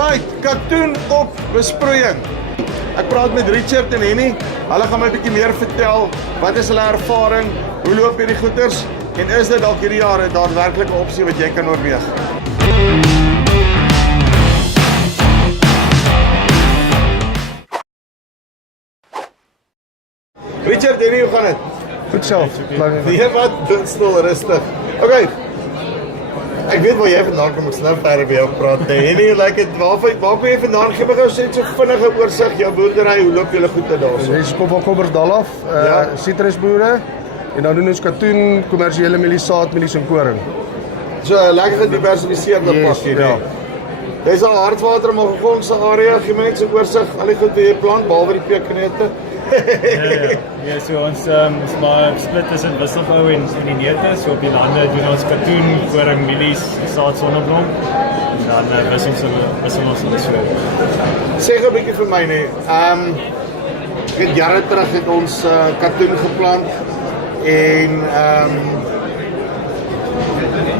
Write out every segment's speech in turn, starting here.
Right, katoen op besproeiing. Ek praat met Richard en Henny. Hulle gaan my 'n bietjie meer vertel. Wat is hulle ervaring? Hoe loop hierdie goeders? En is dit dalk hierdie jaar 'n daadwerklike opsie wat jy kan oorweeg? Richard, Henny, hoe gaan dit? Goed self. Nee, wat? Stil, rustig. Okay. Ek weet waar jy vandaan kom, ek snap verder by jou praat. Henny, like dit, waar kom jy vandaan? Gee my gou net so vinnige oorsig, jou boerdery, hoe loop julle goed daarso? Ons kom van Kobberdal af, sitrusboere, en dan doen ons katoen, kommersiële mielies, saadmielies en koring. So, lekker gediversifiseerde pakkie, ja. Dis al hardwater, maar gegondse area, gee my net so oorsig, al die goed wat jy plant, behalwe die pekanneute. Ja, so ons is maar split tussen Wisselbou en die neute. So op die lande doen ons katoen, koring, mielies, saad, sonneblom. En dan wissel ons hulle so. Sê gou 'n bietjie vir my nee. Ek het jare terug het ons katoen geplant en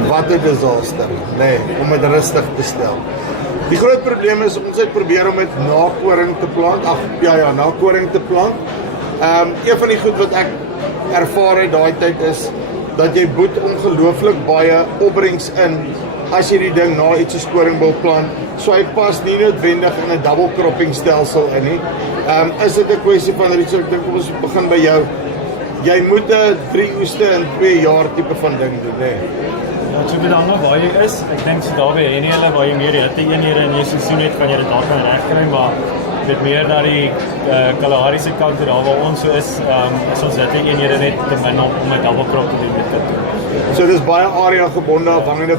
wat 'n disaster, nee, om dit rustig te stel. Die groot probleem is ons het probeer om dit na koring te plant. Na koring te plant. Een van die goed wat ek ervaar het daai tyd is dat jy boet ongelooflik baie opbrengs in as jy die ding na iets soos koring wil plant. So hy pas nie noodwendig in 'n double cropping stelsel in nie. Is dit 'n kwessie van Richard, ek dink kom ons begin by jou. Jy moet 'n 3 oeste in 2 jaar tipe van ding doen, hè. Ja, so met ander waar jy is, ek dink so daar by Henny hulle waar jy meer hitte eenhede in jou seisoen het, kan jy dit daar kan regkry, maar dit meer na die Kalahari se kant daar waar ons so is ons hitte eenhede net te min om 'n double crop te doen met dit. So dis baie area gebonde afhangende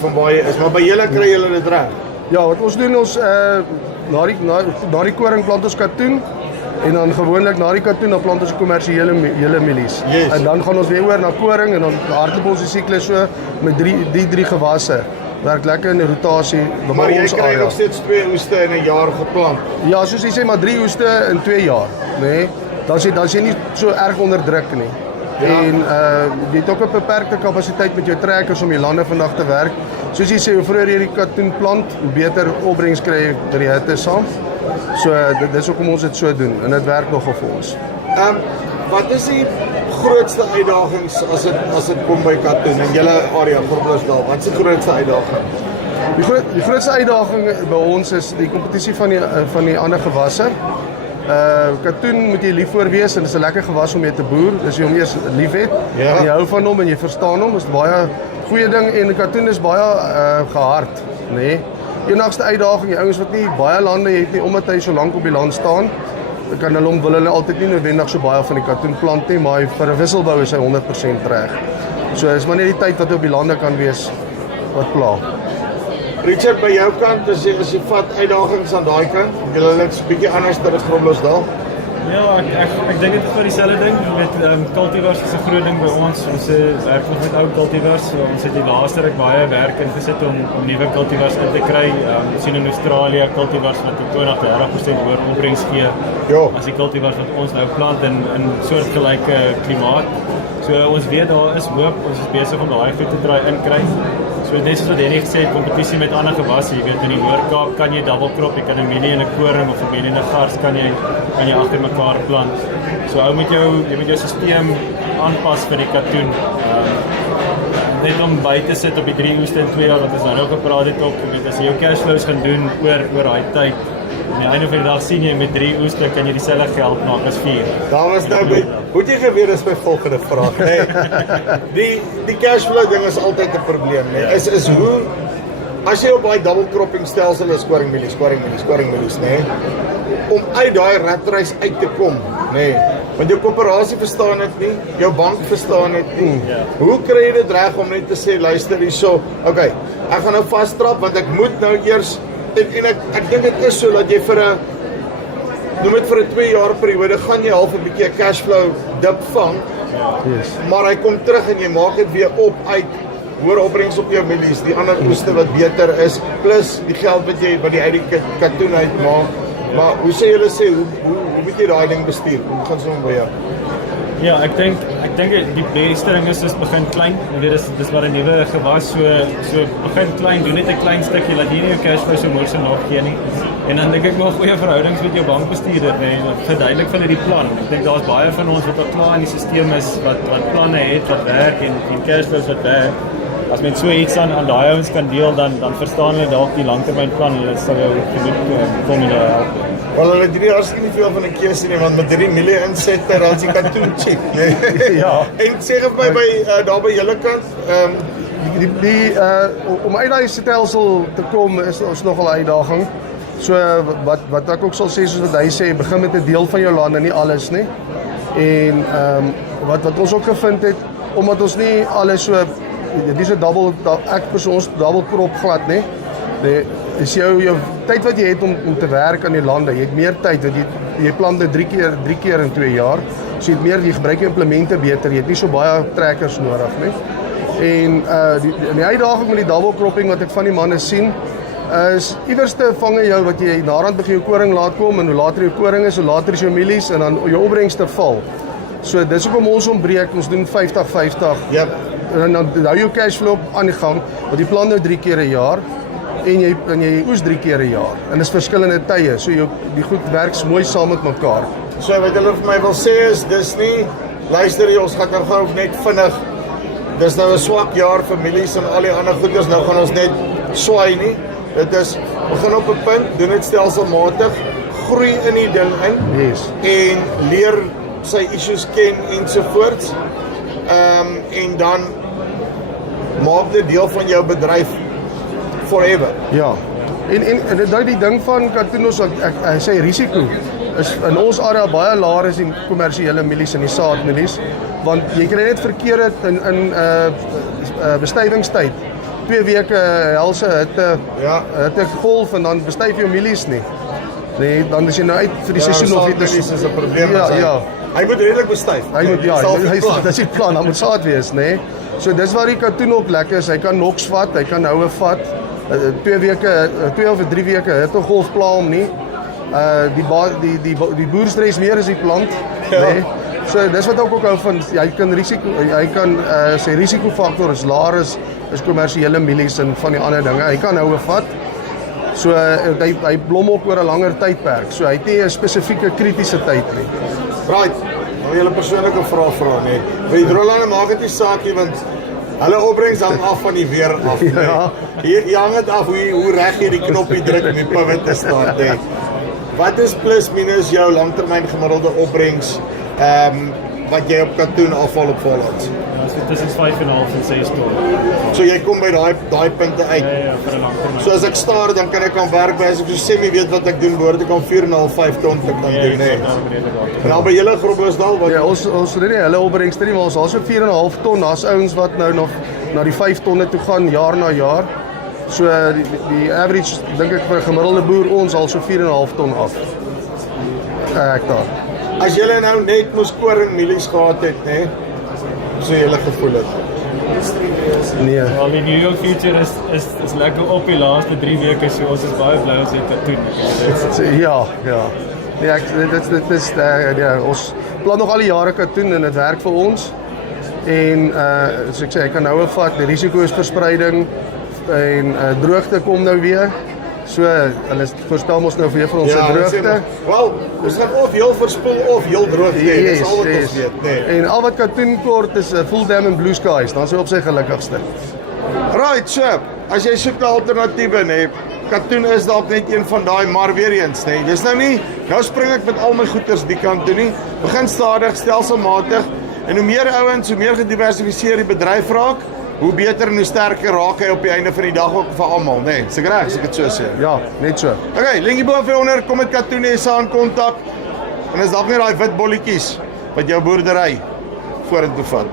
van waar jy is, maar by julle kry julle dit reg. Ja, wat ons doen, ons na die koring plant ons katoen, en dan gewoonlik na die katoen dan plant ons kommersiële mielies. Yes. En dan gaan ons weer oor na koring en dan hardloop ons die siklus so met drie gewasse. Werk lekker in die rotasie. Maar jy kry nog steeds 2 oeste in 'n jaar geplant. Ja, soos jy sê, maar 3 oeste in 2 jaar, nee. Dan is jy nie so erg onder druk nie. Ja. En jy het ook 'n beperkte kapasiteit met jou trekkers om die lande vandag te werk. Soos jy sê, hoe vroeër jy die katoen plant, hoe beter opbrengs kry jy by die hitte saam. So dis hoekom ons dit so doen en dit werk nogal vir ons. Wat is die grootste uitdagings as dit kom by katoen in julle area Groblersdal? Wat is die grootste uitdaging? Die grootste uitdaging by ons is die kompetisie van die ander gewasse. Katoen moet jy lief voor wees en dit is 'n lekker gewas om mee te boer. Dis jy hom eers lief het. Ja. En jy hou van hom en jy verstaan hom. Dis baie goeie ding en katoen is baie gehard, nê. Nee. Enigste uitdaging, die ouens wat nie baie lande het nie, omdat hy so lank op die land staan, wil hulle altyd nie noodwendig so baie van die katoen plant nie, maar vir 'n wisselbou is hy 100% reg. So is maar net die tyd wat hy op die lande kan wees wat pla. Richard, by jou kant, as jy vat uitdagings aan daai kant, julle net so 'n bietjie anders as Groblersdal. Ja, ek dink dit is vir dieselfde ding met cultivars is 'n groot ding by ons. Ons werk nog met ou cultivars. So ons het die laaste ruk baie werk ingesit om nuwe cultivars in te kry. Ons sien in Australië cultivars wat tot 20-30% hoër opbrengs gee as die cultivars wat ons nou plant in soortgelyke klimaat. So ons weet daar is hoop. Ons is besig om daai goed te try inkry. So net soos wat Henny gesê het, kompetisie met ander gewasse. Jy weet in die Noord-Kaap kan jy double crop, jy kan 'n mielie en 'n koring of 'n mielie en 'n gars kan jy agter mekaar plant. So jy moet jou stelsel aanpas vir die katoen. Net om by te sit op die 3 oeste in 2 jaar wat ons nou gepraat het ook, jy weet as jy jou cash flows gaan doen oor daai tyd. Aan die einde van die dag sien jy met 3 oeste kan jy dieselfde geld maak as 4. Daar was nou moet jy geweet is my volgende vraag, nee. Die cashflow ding is altyd 'n probleem, nee. Is hoe as jy op daai double cropping stelsel is koring mielies, nee. Om uit daai ratreis uit te kom, nee. Want jou koöperasie verstaan dit nie, jou bank verstaan dit nie. Hoe kry jy dit reg om net te sê luister hierso, okay, ek gaan nou vastrap want ek moet nou eers en ek dink dit is so dat jy vir 'n 2 jaar periode gaan jy half 'n bietjie 'n cashflow dip vang. Yes. Maar hy kom terug en jy maak dit weer op uit hoër opbrengs op jou mielies, die ander oeste wat beter is, plus die geld wat jy uit die katoen uitmaak. Maar hoe sê julle hoe moet jy daai ding bestuur? Hoe gaan so om by jou? Ja, ek dink die beste ding is begin klein. Jy weet dis maar 'n nuwe gewas, so begin klein, doen net 'n klein stukkie, laat jy nie jou cashflow so moeë nagee nie. En dan dink ek nog goeie verhoudings met jou bankbestuurder, nee, verduidelik vir hulle die plan. Ek dink daar's baie van ons wat al klaar in die stelsel is wat planne het wat werk en cashflows wat werk. As mens so iets aan daai ouens kan deel, dan verstaan hulle dalk die langtermynplan. Hulle sal jou genoeg formule help. Wel, hulle het hierdie hartstikke nie veel van 'n keuse nie, want met 3 miljoen insette, dan is die katoen cheap, nee. Ja. En sê vir my daar by julle kant, om uit daai stelsel te kom is nogal 'n uitdaging. So wat ek ook sal sê, soos wat hy sê, begin met 'n deel van jou land en nie alles nie. En wat ons ook gevind het, omdat ons nie alles so, dit is 'n ons double crop glad nie. Is jou tyd wat jy het om te werk aan die lande, jy het meer tyd, want jy plant dit 3 keer in 2 jaar. So jy gebruik jou implemente beter, jy het nie so baie trekkers nodig nie. En die uitdaging met die double cropping wat ek van die manne sien, is iewerste vang jou wat jy naderhand begin jou koring laat kom, en hoe later jou koring is, hoe later is jou mielies, en dan jou opbrengste val. So dis hoekom ons ontbreek, ons doen 50-50. ja, En dan hou jou cashflow aan die gang, want jy plant nou 3 keer 'n jaar, en jy oes 3 keer 'n jaar. En dis verskillende tye, so die goed werk mooi saam met mekaar. so wat hulle vir my wil sê is, dis nie, luister jy, ons gaan nou gou net vinnig, dis nou 'n swak jaar vir mielies en al die ander goeders, nou gaan ons net swaai nie. Dit is, begin op 'n punt, doen dit stelselmatig, groei in die ding in, Yes. en leer sy issues ken ensovoorts. En dan maak dit deel van jou bedryf forever. Ja. En dit daai die ding van katoen, ek sê risiko is in ons area baie laer as die kommersiële mielies en die saadmielies, want jy kry net verkeer in bestuivingstyd. 2 weke helse hitte golf, en dan bestuif jou mielies nie. Nee, dan is jy nou uit vir die seisoen of Saadmielies is 'n probleem. Ja. Hy moet redelik bestuif. Hy moet dis die plan, hy moet saad wees, nê. Nee? So dis waar die katoen ook lekker is. Hy kan noks vat, hy kan houe vat. 2 of 3 weke hittegolf pla hom nie. Die boer stres meer as die plant, Ja. nê. So dis wat ek ook hou van, hy kan sy risikofaktor is laer as kommersiële mielies en van die ander dinge. Hy kan houe vat. So hy blom ook oor 'n langer tydperk. So hy het nie 'n spesifieke kritiese tyd nie. Right, nou julle persoonlike vraag vra, nee. Vir die droëlande maak dit nie saak nie, want hulle opbrengs hang af van die weer af, nee. Ja. Hier hang dit af hoe reg jy die knoppie druk om die pivot te staan, nee. Wat is plus minus jou langtermyn gemiddelde opbrengs, wat jy op katoen afval op volhouds? So tussen 5,5 en 6 ton. So jy kom by daai punte uit. Ja, vir 'n lang termyn. So as ek staar, dan kan ek aan werk by, as ek so semi weet wat ek doen, behoort ek aan 4,5-5 ton te kan doen, nee. En al by julle Groblersdal, wat Ja, ons doen nie hulle opbrengste nie, maar ons al so 4,5 ton. Daar's ouens wat nou nog na die 5 tonne toe gaan jaar na jaar. So die average, dink ek vir 'n gemiddelde boer, ons al so 4,5 ton af. Hektaar. as julle nou net moes koring mielies gehad het, nee, so julle gevoel het. Nee. Al die New York future is lekker op die laaste 3 weke, so ons is baie bly ons het dit doen. Ja. Nee, dit is ons plan nog al die jare katoen en dit werk vir ons. En soos ek sê, ek kan nou vat, die risiko is verspreiding en droogte kom nou weer. So hulle voorspel ons nou weer vir ons droogte. Wel, ons gaan of heel verspoel of heel droog hê. Dis al wat ons weet, nee. En al wat katoen kort is 'n full dam en blue skies, dan is hy op sy gelukkigste. Right, so, as jy soek na alternatiewe, nee, katoen is dalk net een van daai, maar weer eens, nee. Dis nou nie, nou spring ek met al my goeders die kant toe nie. Begin stadig, stelselmatig, en hoe meer ouens, hoe meer gediversifiseer die bedryf raak, hoe beter en hoe sterker raak hy op die einde van die dag ook vir almal, nee. Is ek reg as ek dit so sê? Ja, net so. Okay, linkie bo vir onder, kom met Katoen SA in kontak. En is dalk net daai wit bolletjies wat jou boerdery vorentoe vat.